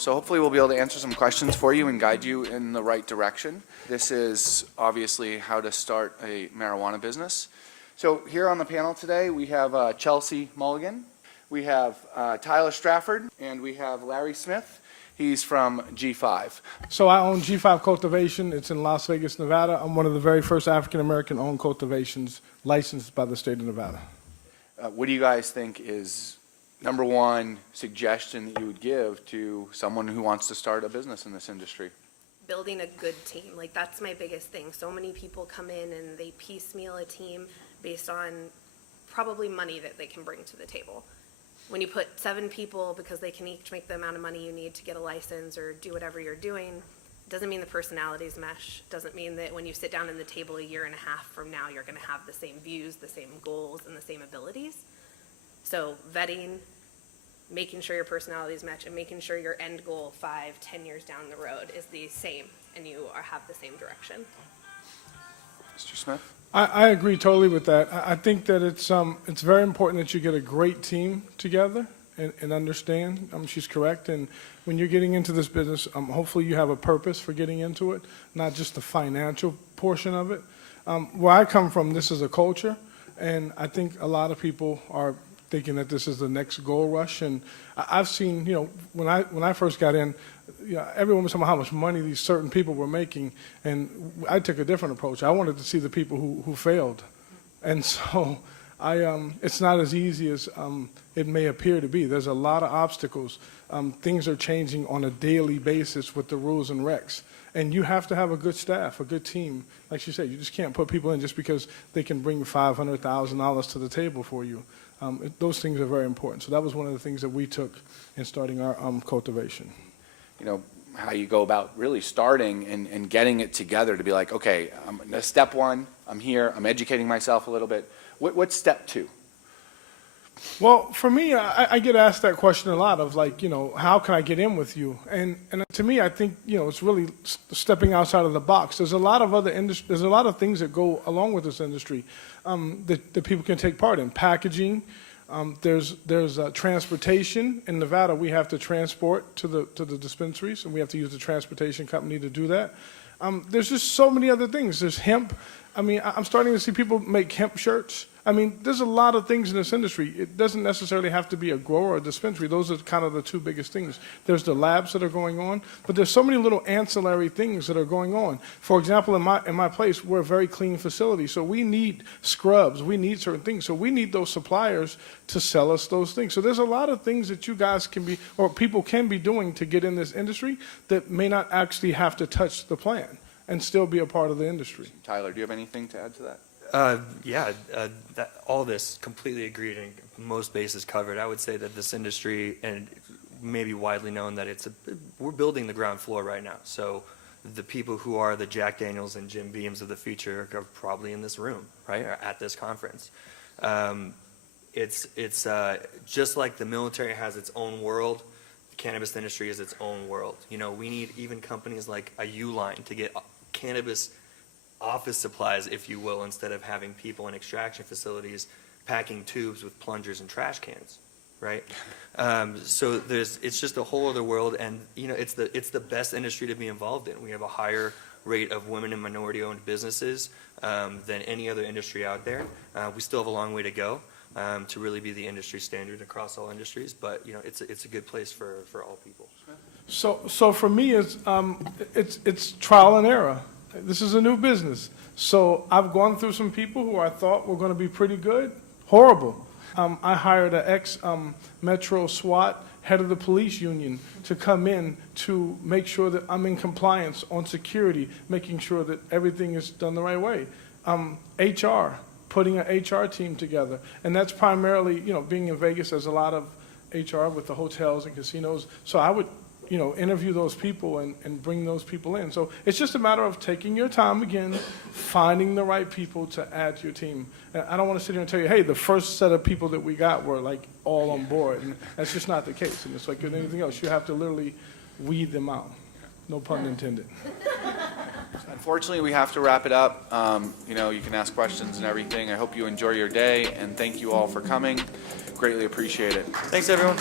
So hopefully we'll be able to answer some questions for you and guide you in the right direction. This is obviously how to start a marijuana business. So here on the panel today, we have Chelsea Mulligan, we have Tyler Strafford, and we have Larry Smith. He's from G5. So I own G5 Cultivation. It's in Las Vegas, Nevada. I'm one of the very first African-American owned cultivations licensed by the state of Nevada. What do you guys think is number one suggestion that you would give to someone who wants to start a business in this industry? Building a good team. Like, that's my biggest thing. So many people come in and they piecemeal a team based on probably money that they can bring to the table. When you put 7 people because they can each make the amount of money you need to get a license or do whatever you're doing, doesn't mean the personalities mesh. Doesn't mean that when you sit down at the table a year and a half from now, you're going to have the same views, the same goals, and the same abilities. So vetting, making sure your personalities match, and making sure your end goal 5-10 years down the road is the same and you have the same direction. Mr. Smith? I agree totally with that. I think that it's very important that you get a great team together and understand. She's correct. And when you're getting into this business, hopefully you have a purpose for getting into it, not just the financial portion of it. Where I come from, this is a culture, and I think a lot of people are thinking that this is the next gold rush. And I've seen, when I first got in, everyone was talking about how much money these certain people were making, and I took a different approach. I wanted to see the people who failed, and so it's not as easy as it may appear to be. There's a lot of obstacles. Things are changing on a daily basis with the rules and regs, and you have to have a good staff, a good team. Like she said, you just can't put people in just because they can bring $500,000 to the table for you. Those things are very important. So that was one of the things that we took in starting our cultivation. How you go about really starting and getting it together to be like, okay, step one, I'm here, I'm educating myself a little bit. What's step 2? Well, for me, I get asked that question a lot of like, how can I get in with you? And to me, I think, it's really stepping outside of the box. There's a lot of there's a lot of things that go along with this industry that people can take part in. Packaging. There's transportation. In Nevada, we have to transport to the dispensaries, and we have to use the transportation company to do that. There's just so many other things. There's hemp. I'm starting to see people make hemp shirts. There's a lot of things in this industry. It doesn't necessarily have to be a grower or a dispensary. Those are kind of the 2 biggest things. There's the labs that are going on, but there's so many little ancillary things that are going on. For example, in my place, we're a very clean facility, so we need scrubs. We need certain things. So we need those suppliers to sell us those things. So there's a lot of things that you guys can be, or people can be doing to get in this industry that may not actually have to touch the plant and still be a part of the industry. Tyler, do you have anything to add to that? All this completely agreed and most bases covered. I would say that this industry, and maybe widely known, that we're building the ground floor right now. So the people who are the Jack Daniels and Jim Beams of the future are probably in this room, right, or at this conference. It's just like the military has its own world. The cannabis industry is its own world. We need even companies like a Uline to get cannabis office supplies, if you will, instead of having people in extraction facilities packing tubes with plungers and trash cans, right? So it's just a whole other world, and it's the best industry to be involved in. We have a higher rate of women and minority-owned businesses than any other industry out there. We still have a long way to go to really be the industry standard across all industries, but it's a good place for all people. So for me, it's trial and error. This is a new business. So I've gone through some people who I thought were going to be pretty good. Horrible. I hired an ex-Metro SWAT head of the police union to come in to make sure that I'm in compliance on security, making sure that everything is done the right way. HR, putting an HR team together. And that's primarily, being in Vegas, there's a lot of HR with the hotels and casinos. So I would interview those people and bring those people in. So it's just a matter of taking your time again, finding the right people to add to your team. And I don't want to sit here and tell you, hey, the first set of people that we got were like all on board. And that's just not the case. And it's like with anything else, you have to literally weed them out. No pun intended. Unfortunately, we have to wrap it up. You can ask questions and everything. I hope you enjoy your day, and thank you all for coming. Greatly appreciate it. Thanks, everyone.